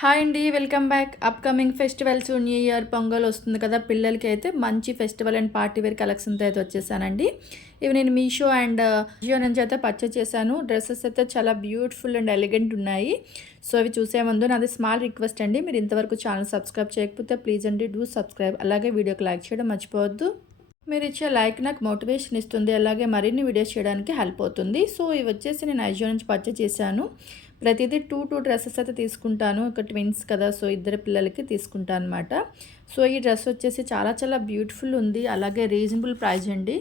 Hi అండి. Welcome back. Upcoming festivals, new year, pongal వస్తుంది కదా! పిల్లలకి అయితే మంచి ఫెస్టివల్ అండ్ పార్టీ వేర్ కలెక్షన్‌తో అయితే వచ్చేసానండి. ఇవి నేను మీషో అండ్ జియో నుంచి అయితే పర్చేస్ చేశాను. డ్రెసెస్ అయితే చాలా బ్యూటిఫుల్ అండ్ ఎలిగెంట్ ఉన్నాయి. సో, అవి చూసే ముందు నాది స్మాల్ రిక్వెస్ట్ అండి. మీరు ఇంతవరకు ఛానల్ సబ్స్క్రైబ్ చేయకపోతే ప్లీజ్ అండి డూ సబ్స్క్రైబ్. అలాగే వీడియోకి లైక్ చేయడం మర్చిపోవద్దు. మీరిచ్చే లైక్ నాకు మోటివేషన్ ఇస్తుంది. అలాగే మరిన్ని వీడియోస్ చేయడానికి హెల్ప్ అవుతుంది. సో, ఇవి వచ్చేసి నేను ఐజియో నుంచి పర్చేస్ చేశాను. ప్రతిదీ 2 డ్రెసెస్ అయితే తీసుకుంటాను. ఒక ట్విన్స్ కదా! సో, ఇద్దరు పిల్లలకి తీసుకుంటాను అనమాట. సో, ఈ డ్రెస్ వచ్చేసి చాలా చాలా బ్యూటిఫుల్ ఉంది. అలాగే రీజనబుల్ ప్రైస్ అండి.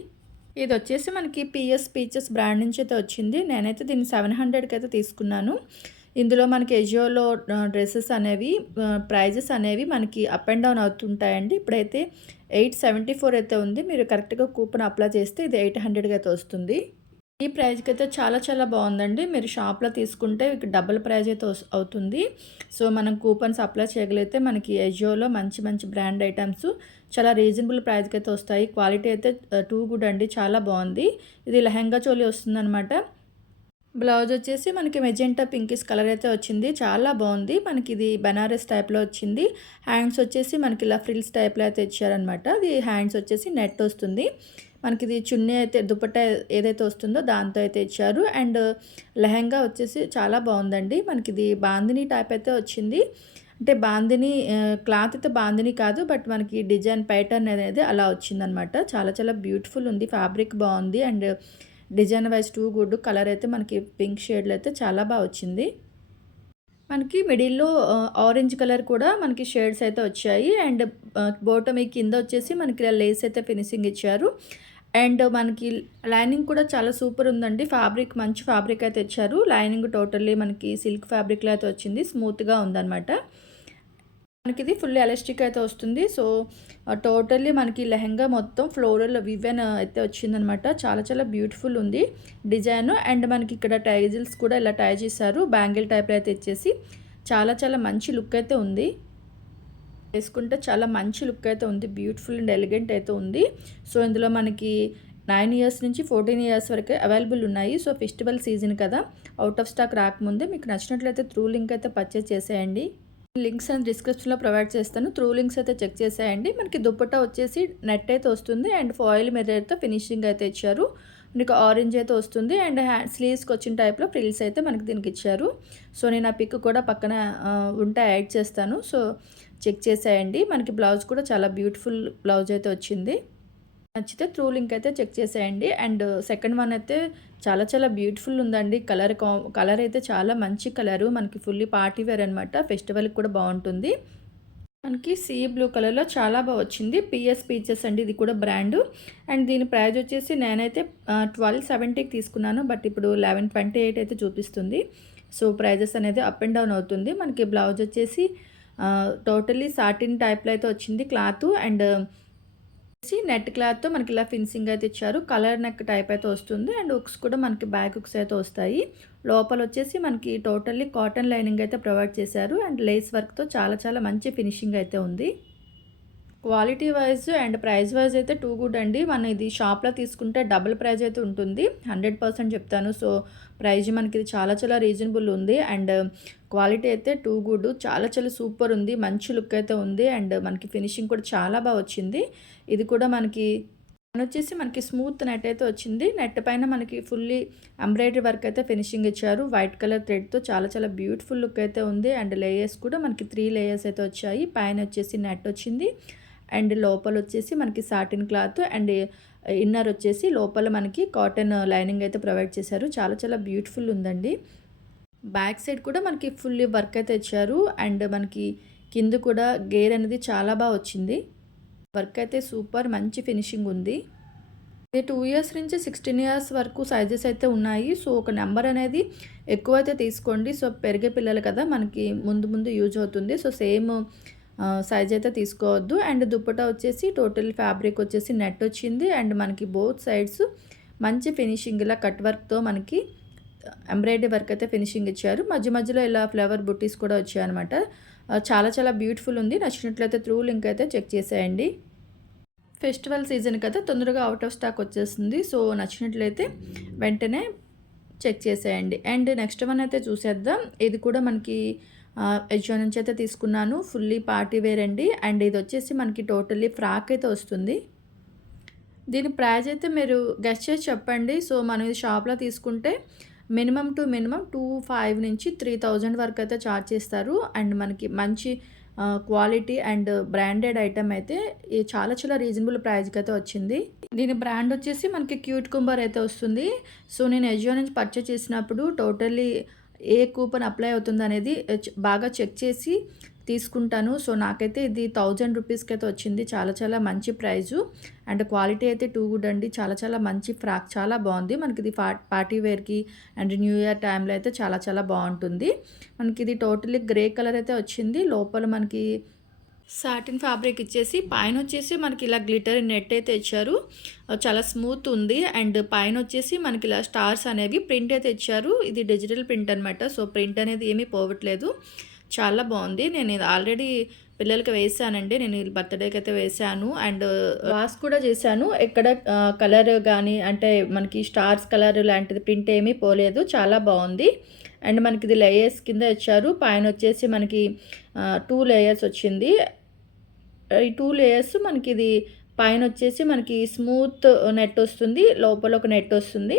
ఇది వచ్చేసి మనకి పిఎస్ పీచెస్ బ్రాండ్ నుంచి అయితే వచ్చింది. నేనైతే దీన్ని 700కి అయితే తీసుకున్నాను. ఇందులో మనకి ఎజియోలో డ్రెసెస్ అనేవి ప్రైజెస్ అనేవి మనకి అప్ అండ్ డౌన్ అవుతుంటాయండి. ఇప్పుడైతే 874 అయితే ఉంది. మీరు కరెక్ట్‌గా కూపన్ అప్లై చేస్తే ఇది 800కి అయితే వస్తుంది. ఈ ప్రైస్‌కి అయితే చాలా చాలా బాగుందండి. మీరు షాప్‌లో తీసుకుంటే డబుల్ ప్రైస్ అయితే అవుతుంది. సో, మనం కూపన్స్ అప్లై చేయగలిగితే మనకి ఎజియోలో మంచి మంచి బ్రాండ్ ఐటమ్స్ చాలా రీజనబుల్ ప్రైస్‌కి అయితే వస్తాయి. క్వాలిటీ అయితే టూ గుడ్ అండి. చాలా బాగుంది. ఇది లెహంగా చోలీ వస్తుందనమాట. బ్లౌజ్ వచ్చేసి మనకి మెజెంటా పింకిష్ కలర్ అయితే వచ్చింది. చాలా బాగుంది. మనకి ఇది బనారస్ టైప్‌లో వచ్చింది. హ్యాండ్స్ వచ్చేసి మనకి ఇలా ఫ్రిల్స్ టైప్‌లో అయితే ఇచ్చారనమాట. అది హ్యాండ్స్ వచ్చేసి నెట్ వస్తుంది. మనకి ఇది చున్నీ అయితే దుపట్టా ఏదైతే వస్తుందో దాంతో అయితే ఇచ్చారు. అండ్ లెహంగా వచ్చేసి చాలా బాగుందండి. మనకి ఇది బాందిని టైప్ అయితే వచ్చింది. అంటే బాందిని క్లాత్ అయితే బాందిని కాదు. బట్ మనకి డిజైన్ ప్యాటర్న్ అనేది అలా వచ్చిందనమాట. చాలా చాలా బ్యూటిఫుల్ ఉంది. ఫ్యాబ్రిక్ బాగుంది. And design wise too good. Colour అయితే మనకి పింక్ షేడ్లో అయితే చాలా బాగా వచ్చింది. మనకి మిడిల్‌లో ఆరెంజ్ కలర్ కూడా మనకి షేడ్స్ అయితే వచ్చాయి. అండ్ బాటమ్ ఈ కింద వచ్చేసి మనకి ఇలా లేస్ అయితే ఫినిషింగ్ ఇచ్చారు. అండ్ మనకి లైనింగ్ కూడా చాలా సూపర్ ఉందండి. ఫ్యాబ్రిక్ మంచి ఫ్యాబ్రిక్ అయితే ఇచ్చారు. లైనింగ్ టోటల్లీ మనకి సిల్క్ ఫ్యాబ్రిక్‌లో అయితే వచ్చింది. స్మూత్‌గా ఉందనమాట. మనకిది ఫుల్ ఎలాస్టిక్ అయితే వస్తుంది. సో, టోటల్లీ మనకి లెహంగా మొత్తం ఫ్లోరల్ వివెన్ అయితే వచ్చిందనమాట. చాలా చాలా బ్యూటిఫుల్ ఉంది డిజైన్. అండ్ మనకి ఇక్కడ టైజిల్స్ కూడా ఇలా టై చేశారు. బ్యాంగిల్ టైప్‌లో అయితే ఇచ్చేసి చాలా చాలా మంచి లుక్ అయితే ఉంది. వేసుకుంటే చాలా మంచి లుక్ అయితే ఉంది. బ్యూటిఫుల్ అండ్ ఎలిగెంట్ అయితే ఉంది. సో, ఇందులో మనకి 9 ఇయర్స్ నుంచి 14 ఇయర్స్ వరకే అవైలబుల్ ఉన్నాయి. సో, ఫెస్టివల్ సీజన్ కదా! ఔట్ ఆఫ్ స్టాక్ రాకముందే మీకు నచ్చినట్లయితే త్రూ లింక్ అయితే పర్చేస్ చేసేయండి. లింక్స్ అని డిస్క్రిప్షన్‌లో ప్రొవైడ్ చేస్తాను. త్రూ లింక్స్ అయితే చెక్ చేసేయండి. మనకి దుపట్టా వచ్చేసి నెట్ అయితే వస్తుంది. అండ్ ఫాయిల్ మిర్రర్‌తో ఫినిషింగ్ అయితే ఇచ్చారు. మీకు ఆరెంజ్ అయితే వస్తుంది. అండ్ స్లీవ్స్‌కి వచ్చిన టైప్‌లో ఫ్రిల్స్ అయితే మనకి దీనికి ఇచ్చారు. సో, నేను ఆ పిక్ కూడా పక్కన ఉంటే యాడ్ చేస్తాను. సో, చెక్ చేసేయండి. మనకి బ్లౌజ్ కూడా చాలా బ్యూటిఫుల్ బ్లౌజ్ అయితే వచ్చింది. నచ్చితే త్రూ లింక్ అయితే చెక్ చేసేయండి. అండ్ సెకండ్ వన్ అయితే చాలా చాలా బ్యూటిఫుల్ ఉందండి. కలర్ అయితే చాలా మంచి కలరు. మనకి ఫుల్లీ పార్టీ వేర్ అనమాట. ఫెస్టివల్‌కి కూడా బాగుంటుంది. మనకి సీ బ్లూ కలర్‌లో చాలా బాగా వచ్చింది. పిఎస్ పీచెస్ అండి ఇది కూడా బ్రాండు. అండ్ దీని ప్రైస్ వచ్చేసి నేనైతే 1270కి తీసుకున్నాను. బట్ ఇప్పుడు 1128 అయితే చూపిస్తుంది. సో, ప్రైజెస్ అనేది అప్ అండ్ డౌన్ అవుతుంది. మనకి బ్లౌజ్ వచ్చేసి టోటల్లీ సాటిన్ టైప్‌లో అయితే వచ్చింది క్లాతు. అండ్ నెట్ క్లాత్‌తో మనకి ఇలా ఫినిషింగ్ అయితే ఇచ్చారు. కలర్ నెక్ టైప్ అయితే వస్తుంది. అండ్ హుక్స్ కూడా మనకి బ్యాక్ హుక్స్ అయితే వస్తాయి. లోపల వచ్చేసి మనకి టోటల్లీ కాటన్ లైనింగ్ అయితే ప్రొవైడ్ చేశారు. అండ్ లేస్ వర్క్‌తో చాలా చాలా మంచి ఫినిషింగ్ అయితే ఉంది. Quality wise and price wise అయితే టూ గుడ్ అండి. మనం ఇది షాప్‌లో తీసుకుంటే డబుల్ ప్రైస్ అయితే ఉంటుంది. 100% చెప్తాను. సో, ప్రైస్ మనకి ఇది చాలా చాలా రీజనబుల్ ఉంది. అండ్ క్వాలిటీ అయితే టూ గుడ్. చాలా చాలా సూపర్ ఉంది. మంచి లుక్ అయితే ఉంది. అండ్ మనకి ఫినిషింగ్ కూడా చాలా బాగా వచ్చింది. ఇది కూడా మనకి వచ్చేసి మనకి స్మూత్ నెట్ అయితే వచ్చింది. నెట్ పైన మనకి ఫుల్లీ ఎంబ్రాయిడరీ వర్క్ అయితే ఫినిషింగ్ ఇచ్చారు. వైట్ కలర్ థ్రెడ్‌తో చాలా చాలా బ్యూటిఫుల్ లుక్ అయితే ఉంది. అండ్ లేయర్స్ కూడా మనకి 3 లేయర్స్ అయితే వచ్చాయి. పైన వచ్చేసి నెట్ వచ్చింది. అండ్ లోపల వచ్చేసి మనకి సాటిన్ క్లాత్ అండ్ ఇన్నర్ వచ్చేసి లోపల మనకి కాటన్ లైనింగ్ అయితే ప్రొవైడ్ చేశారు. చాలా చాలా బ్యూటిఫుల్ ఉందండి. బ్యాక్ సైడ్ కూడా మనకి ఫుల్లీ వర్క్ అయితే ఇచ్చారు. అండ్ మనకి కింద కూడా గేర్ అనేది చాలా బాగా వచ్చింది. వర్క్ అయితే సూపర్ మంచి ఫినిషింగ్ ఉంది. ఇది 2 ఇయర్స్ నుంచి 16 ఇయర్స్ వరకు సైజెస్ అయితే ఉన్నాయి. సో, ఒక నెంబర్ అనేది ఎక్కువైతే తీసుకోండి. సో, పెరిగే పిల్లలు కదా మనకి ముందు ముందు యూజ్ అవుతుంది. సో, సేమ్ సైజ్ అయితే తీసుకోవద్దు. అండ్ దుపట్టా వచ్చేసి టోటల్ ఫ్యాబ్రిక్ వచ్చేసి నెట్ వచ్చింది. అండ్ మనకి బోత్ సైడ్స్ మంచి ఫినిషింగ్ ఇలా కట్ వర్క్‌తో మనకి ఎంబ్రాయిడరీ వర్క్ అయితే ఫినిషింగ్ ఇచ్చారు. మధ్య మధ్యలో ఇలా ఫ్లవర్ బుట్టీస్ కూడా వచ్చాయన్నమాట. చాలా చాలా బ్యూటిఫుల్ ఉంది. నచ్చినట్లయితే త్రూ లింక్ అయితే చెక్ చేసేయండి. ఫెస్టివల్ సీజన్ కదా తొందరగా అవుట్ ఆఫ్ స్టాక్ వచ్చేస్తుంది. సో, నచ్చినట్లయితే వెంటనే చెక్ చేసేయండి. అండ్ నెక్స్ట్ వన్ అయితే చూసేద్దాం. ఇది కూడా మనకి ఎజియో నుంచి అయితే తీసుకున్నాను. ఫుల్లీ పార్టీ వేర్ అండి. అండ్ ఇది వచ్చేసి మనకి టోటల్లీ ఫ్రాక్ అయితే వస్తుంది. దీని ప్రైస్ అయితే మీరు గెస్ చేసి చెప్పండి. సో మనం ఇది షాప్‌లో తీసుకుంటే మినిమమ్ టు మినిమమ్ 2500 నుంచి 3000 వరకు అయితే చార్జ్ చేస్తారు. అండ్ మనకి మంచి క్వాలిటీ అండ్ బ్రాండెడ్ ఐటెమ్ అయితే చాలా చాలా రీజనబుల్ ప్రైస్‌కి అయితే వచ్చింది. దీని బ్రాండ్ వచ్చేసి మనకి క్యూట్ కుంబర్ అయితే వస్తుంది. సో నేను ఎజియో నుంచి పర్చేస్ చేసినప్పుడు టోటల్లీ ఏ కూపన్ అప్లై అవుతుందనేది బాగా చెక్ చేసి తీసుకుంటాను. సో నాకైతే ఇది 1000 రూపీస్‌కి అయితే వచ్చింది. చాలా చాలా మంచి ప్రైజు. అండ్ క్వాలిటీ అయితే టూ గుడ్ అండి. చాలా చాలా మంచి ఫ్రాక్ చాలా బాగుంది. మనకి ఇది పార్టీ వేర్‌కి అండ్ న్యూ ఇయర్ టైంలో అయితే చాలా చాలా బాగుంటుంది. మనకి ఇది టోటల్లీ గ్రే కలర్ అయితే వచ్చింది. లోపల మనకి సాటిన్ ఫ్యాబ్రిక్ ఇచ్చేసి పైన వచ్చేసి మనకి ఇలా గ్లిటర్ నెట్ అయితే ఇచ్చారు. చాలా స్మూత్ ఉంది. అండ్ పైన వచ్చేసి మనకి ఇలా స్టార్స్ అనేవి ప్రింట్ అయితే ఇచ్చారు. ఇది డిజిటల్ ప్రింట్ అనమాట. సో ప్రింట్ అనేది ఏమీ పోవట్లేదు. చాలా బాగుంది. నేను ఇది ఆల్రెడీ పిల్లలకి వేసానండి. నేను బర్త్డేకి అయితే వేసాను. అండ్ వాష్ కూడా చేశాను. ఎక్కడ కలర్ కానీ అంటే మనకి స్టార్స్ కలర్ లాంటిది ప్రింట్ ఏమీ పోలేదు. చాలా బాగుంది. అండ్ మనకి ఇది లేయర్స్ కింద ఇచ్చారు. పైన వచ్చేసి మనకి 2 లేయర్స్ వచ్చింది. ఈ 2 లేయర్స్ మనకి ఇది పైన వచ్చేసి మనకి స్మూత్ నెట్ వస్తుంది. లోపల ఒక నెట్ వస్తుంది.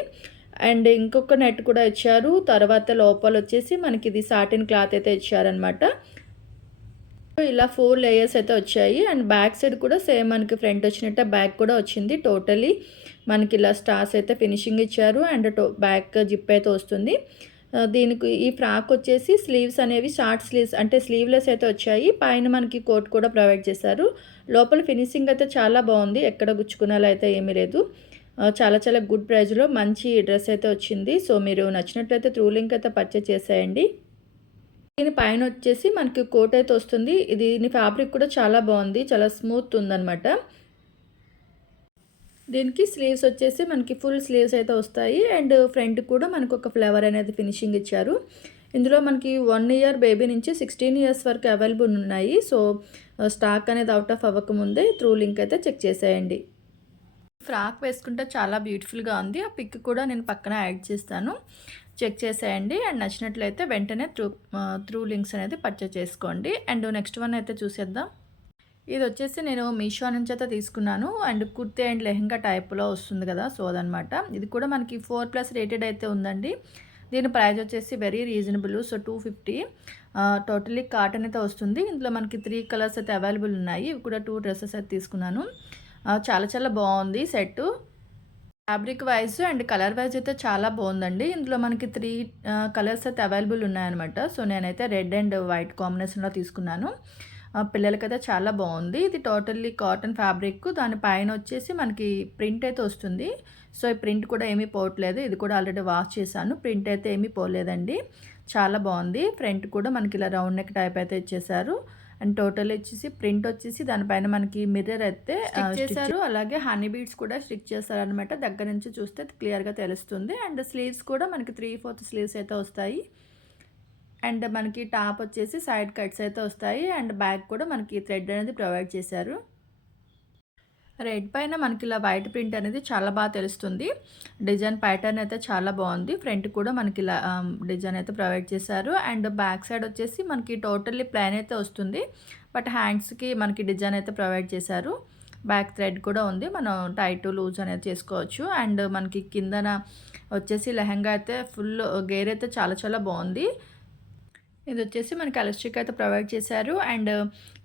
అండ్ ఇంకొక నెట్ కూడా ఇచ్చారు. తర్వాత లోపల వచ్చేసి మనకి ఇది సాటిన్ క్లాత్ అయితే ఇచ్చారనమాట. ఇలా 4 లేయర్స్ అయితే వచ్చాయి. అండ్ బ్యాక్ సైడ్ కూడా సేమ్ మనకి ఫ్రంట్ వచ్చినట్టే బ్యాక్ కూడా వచ్చింది. టోటలీ మనకి ఇలా స్టార్స్ అయితే ఫినిషింగ్ ఇచ్చారు. అండ్ బ్యాక్ జిప్ అయితే వస్తుంది. దీనికి ఈ ఫ్రాక్ వచ్చేసి స్లీవ్స్ అనేవి షార్ట్ స్లీవ్స్ అంటే స్లీవ్లెస్ అయితే వచ్చాయి. పైన మనకి కోట్ కూడా ప్రొవైడ్ చేశారు. లోపల ఫినిషింగ్ అయితే చాలా బాగుంది. ఎక్కడ గుచ్చుకునేలా అయితే ఏమీ లేదు. చాలా చాలా గుడ్ ప్రైస్లో మంచి డ్రెస్ అయితే వచ్చింది. సో మీరు నచ్చినట్లయితే త్రూ లింక్ అయితే పర్చేస్ చేసేయండి. దీని పైన వచ్చేసి మనకి కోట్ అయితే వస్తుంది. దీని ఫ్యాబ్రిక్ కూడా చాలా బాగుంది. చాలా స్మూత్ ఉందన్నమాట. దీనికి స్లీవ్స్ వచ్చేసి మనకి ఫుల్ స్లీవ్స్ అయితే వస్తాయి. అండ్ ఫ్రంట్ కూడా మనకు ఒక ఫ్లవర్ అనేది ఫినిషింగ్ ఇచ్చారు. ఇందులో మనకి 1 ఇయర్ బేబీ నుంచి 16 ఇయర్స్ వరకు అవైలబుల్ ఉన్నాయి. సో స్టాక్ అనేది అవుట్ ఆఫ్ అవ్వకముందే త్రూ లింక్ అయితే చెక్ చేసేయండి. ఫ్రాక్ వేసుకుంటే చాలా బ్యూటిఫుల్గా ఉంది. ఆ పిక్ కూడా నేను పక్కన యాడ్ చేస్తాను. చెక్ చేసేయండి. అండ్ నచ్చినట్లయితే వెంటనే త్రూ లింక్స్ అనేది పర్చేస్ చేసుకోండి. అండ్ నెక్స్ట్ వన్ అయితే చూసేద్దాం. ఇది వచ్చేసి నేను మీషో నుంచి అయితే తీసుకున్నాను. అండ్ కుర్తీ అండ్ లెహంగా టైప్లో వస్తుంది కదా, సో అదనమాట. ఇది కూడా మనకి 4+ రేటెడ్ అయితే ఉందండి. దీని ప్రైస్ వచ్చేసి very reasonable. So 250. Totally cotton అయితే వస్తుంది. ఇందులో మనకి 3 కలర్స్ అయితే అవైలబుల్ ఉన్నాయి. ఇవి కూడా 2 డ్రెస్సెస్ అయితే తీసుకున్నాను. చాలా చాలా బాగుంది set. Fabric wise and colour wise అయితే చాలా బాగుందండి. ఇందులో మనకి 3 కలర్స్ అయితే అవైలబుల్ ఉన్నాయన్నమాట. సో నేనైతే రెడ్ అండ్ వైట్ కాంబినేషన్లో తీసుకున్నాను. పిల్లలకైతే చాలా బాగుంది. ఇది టోటల్లీ కాటన్ ఫ్యాబ్రిక్. దానిపైన వచ్చేసి మనకి ప్రింట్ అయితే వస్తుంది. సో ఈ ప్రింట్ కూడా ఏమీ పోవట్లేదు. ఇది కూడా ఆల్రెడీ వాష్ చేశాను. ప్రింట్ అయితే ఏమీ పోలేదండి. చాలా బాగుంది. ఫ్రంట్ కూడా మనకి ఇలా రౌండ్ నెక్ టైప్ అయితే ఇచ్చేసారు. అండ్ టోటల్ వచ్చేసి ప్రింట్ వచ్చేసి దానిపైన మనకి మిర్రర్ అయితే స్టిక్ చేశారు. అలాగే హనీ బీడ్స్ కూడా స్టిక్ చేశారనమాట. దగ్గర నుంచి చూస్తే క్లియర్గా తెలుస్తుంది. అండ్ స్లీవ్స్ కూడా మనకి 3/4 స్లీవ్స్ అయితే వస్తాయి. అండ్ మనకి టాప్ వచ్చేసి సైడ్ కట్స్ అయితే వస్తాయి. అండ్ బ్యాక్ కూడా మనకి థ్రెడ్ అనేది ప్రొవైడ్ చేశారు. రెడ్ పైన మనకి ఇలా వైట్ ప్రింట్ అనేది చాలా బాగా తెలుస్తుంది. డిజైన్ ప్యాటర్న్ అయితే చాలా బాగుంది. ఫ్రంట్ కూడా మనకి ఇలా డిజైన్ అయితే ప్రొవైడ్ చేశారు. అండ్ బ్యాక్ సైడ్ వచ్చేసి మనకి టోటల్లీ ప్లెయిన్ అయితే వస్తుంది. బట్ హ్యాండ్స్కి మనకి డిజైన్ అయితే ప్రొవైడ్ చేశారు. బ్యాక్ థ్రెడ్ కూడా ఉంది. మనం టైట్ లూజ్ అనేది చేసుకోవచ్చు. అండ్ మనకి కిందన వచ్చేసి లెహంగా అయితే ఫుల్ గేర్ అయితే చాలా చాలా బాగుంది. ఇది వచ్చేసి మనకి ఎలాస్టిక్ అయితే ప్రొవైడ్ చేశారు. అండ్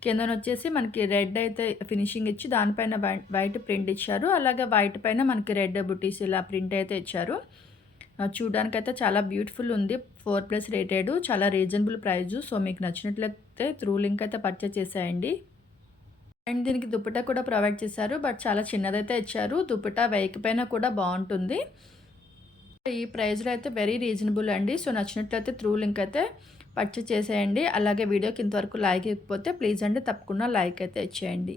కిందన వచ్చేసి మనకి రెడ్ అయితే ఫినిషింగ్ ఇచ్చి దానిపైన వైట్ ప్రింట్ ఇచ్చారు. అలాగే వైట్ పైన మనకి రెడ్ బుటీస్ ఇలా ప్రింట్ అయితే ఇచ్చారు. చూడడానికి అయితే చాలా బ్యూటిఫుల్ ఉంది. 4+ రేటెడ్, చాలా రీజనబుల్ ప్రైజు. సో మీకు నచ్చినట్లయితే త్రూ లింక్ అయితే పర్చేస్ చేసేయండి. అండ్ దీనికి దుపట్టా కూడా ప్రొవైడ్ చేశారు. బట్ చాలా చిన్నదైతే ఇచ్చారు. దుపట్టా వేయకపోయినా కూడా బాగుంటుంది. ఈ ప్రైస్లో అయితే వెరీ రీజనబుల్ అండి. సో నచ్చినట్లయితే త్రూ లింక్ అయితే పర్చేస్ చేసేయండి. అలాగే వీడియోకి ఇంతవరకు లైక్ ఇవ్వకపోతే ప్లీజ్ అండి తప్పకుండా లైక్ అయితే ఇచ్చేయండి.